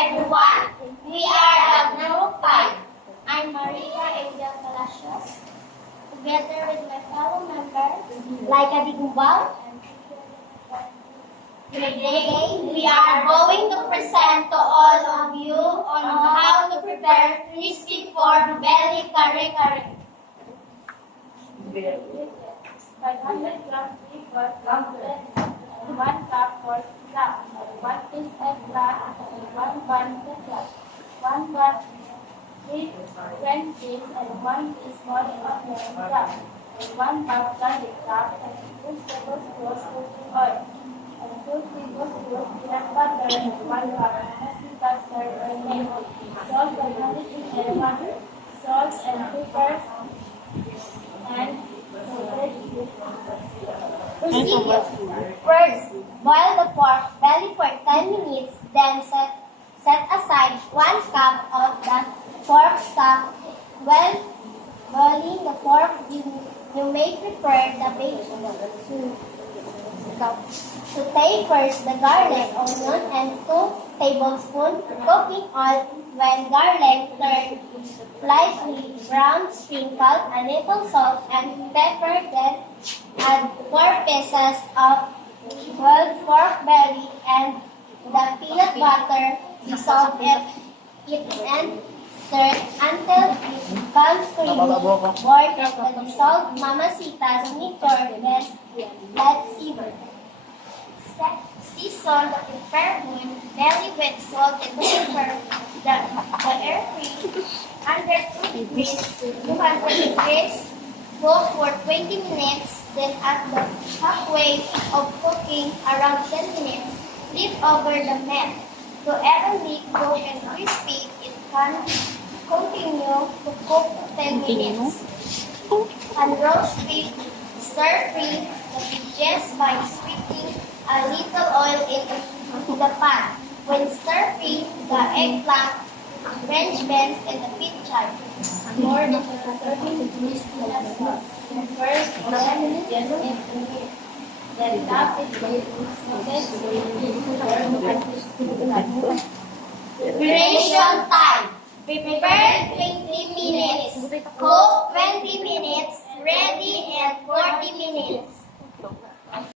everyone. We are the Group 5. I'm Maria Angel Palacios. Together with my fellow members, Laika Digumbal. Today, we are going to present to all of you on how to prepare crispy pork belly kare-kare. 500 grams beef or drumlet, 1 cup pork flour, 1 piece eggplant, 1 bun ketchup, 1 bun with French cheese and 1 teaspoon onion chop, and 1 cup garlic chop, and 2 tablespoons cooking oil, and 2 tablespoons peanut butter, and 1 cup messy custard or milk, salt and honey and water, salt and pepper, and Procedure. First, boil the pork belly for 10 minutes, then set aside 1 cup of the pork stock. While boiling the pork, you may prepare the bacon. Saute first the garlic, onion, and 2 tablespoons cooking oil. When garlic turns lightly brown, sprinkle a little salt and pepper, then add 4 pieces of boiled pork belly and the peanut butter. Dissolve it and stir until it becomes creamy. Boil the dissolved mamacitas mixture, then let simmer. Season the prepared belly with salt and pepper. The air free under 200 degrees. Cook for 20 minutes. Then at the halfway of cooking, around 10 minutes, flip over the meat. To evenly cook and crispy, it can continue to cook 10 minutes. And roast beef, stir fry the veggies by sprinkling a little oil into the pan. When stir fry the eggplant, French beans, and the pit chard. More than serving degrees peanut sauce. First, 10 minutes in the then tap it with preparation time. Prepare 20 minutes. Cook 20 minutes. Ready in 40 minutes.